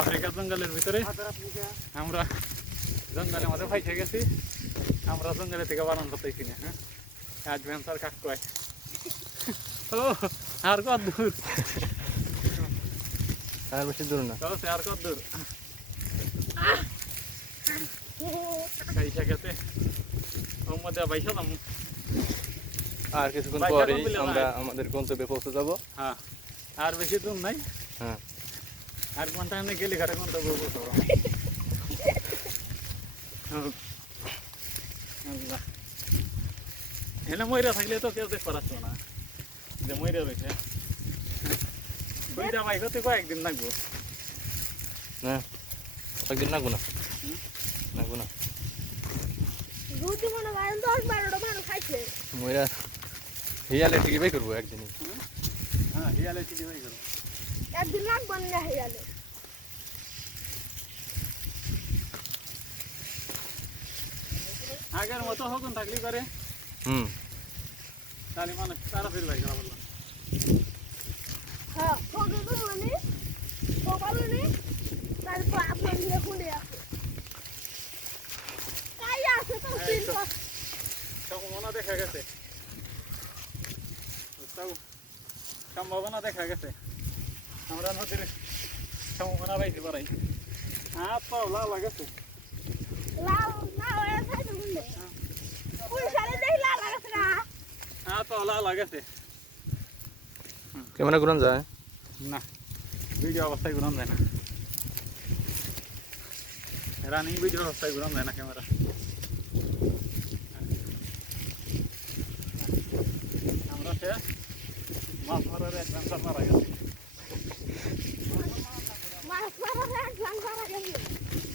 Africa জঙ্গলের ভিতরে আমরা জঙ্গলের মধ্যে ফাইসে গেছি। আমরা জঙ্গলের থেকে বারণ করতেছি না। হ্যাঁ, অ্যাডভেঞ্চার কাক কয়। ও আর কত দূর? আর বেশি দূর না। আর কত দূর? ফাইসে গেছে ওর মধ্যে বাইসালাম। আর কিছুক্ষণ পরেই আমরা আমাদের গন্তব্যে পৌঁছে যাব। হ্যাঁ, আর বেশি দূর নাই। হ্যাঁ, আর ঘন্টা এনে গেলে ঘাটে গন্তব্য পৌঁছাবো। এনে ময়রা থাকলে তো কেউ দেখতে পারছো না যে ময়রা রয়েছে। কইটা ভাই কত কয়েকদিন লাগবো না, একদিন লাগবো না, লাগবো না। ময়রা হিয়ালে ঠিকই বাই করবো একদিনই। হ্যাঁ, হিয়ালে ঠিকই বাই করবো একদিন লাগবো না হিয়ালে। আগের মতো হকুন থাকলি করে তাহলে মানুষ তাড়াতাড়ি বাই করা বললাম। হ্যাঁ, তারপর আপনার লেখুনে আছে তাই আছে তো সম্ভাবনা দেখা গেছে, সম্ভাবনা দেখা গেছে। আমরা নদীর সম্ভাবনা পাইতে পারাই। হাত পাও লাল গেছে। লাল না হয়ে থাকে বুঝলে পুলিশারে দেই লাল লাগছে না। হাত পাও লাল গেছে। ক্যামেরা ঘুরান যায় না, ভিডিও অবস্থায় ঘুরান যায় না। রানিং ভিডিও অবস্থায় ঘুরান যায় না ক্যামেরা। আমরা সে মাছ মারার অ্যাডভেঞ্চার মারা গেছি। মাছ মারার অ্যাডভেঞ্চার মারা গেছি।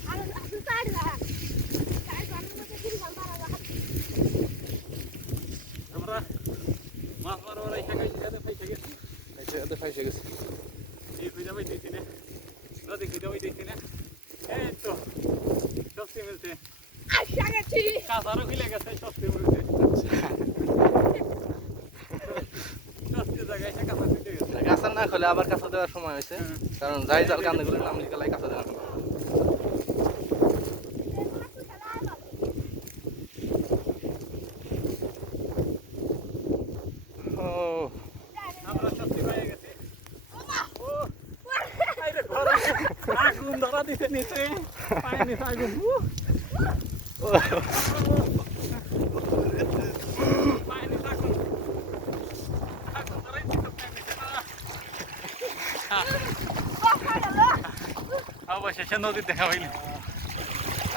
আর আসলে তাই না তাই জানার মধ্যে কি মারা গেছে। আমরা মাছ মারার এখানে ফাইসে গেছি। ফাইসে গেছে। এই খুঁজে পাইতেছি না, নদী খুঁজে পাইতেছি না। এই তো স্বস্তি মিলছে। আশা গেছি কাঁচারও খুলে গেছে, স্বস্তি মিলছে। স্বস্তি জায়গায় এসে কাঁচা খুলে গেছে। কাঁচা না খোলে আবার কাঁচা দেওয়ার সময় হয়েছে, কারণ যাই জাল কান্দে গুলো নাম লিখালাই কাঁচা দেওয়া হবে। আমরা স্বস্তি পেয়ে গেছি। ও আইরে ঘরে আগুন ধরা দিতে নিচে, পায়ে নিচে আগুন। পায়ে নিচে আগুন, আগুন ধরাই দিতে পায়ে নিচে না। অবশেষে নদীর দেখা পাইলি।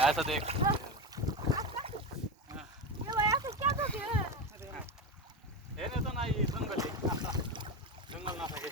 আচ্ছা দেখ, এনে তো নাই জঙ্গলে, জঙ্গল না থাকে।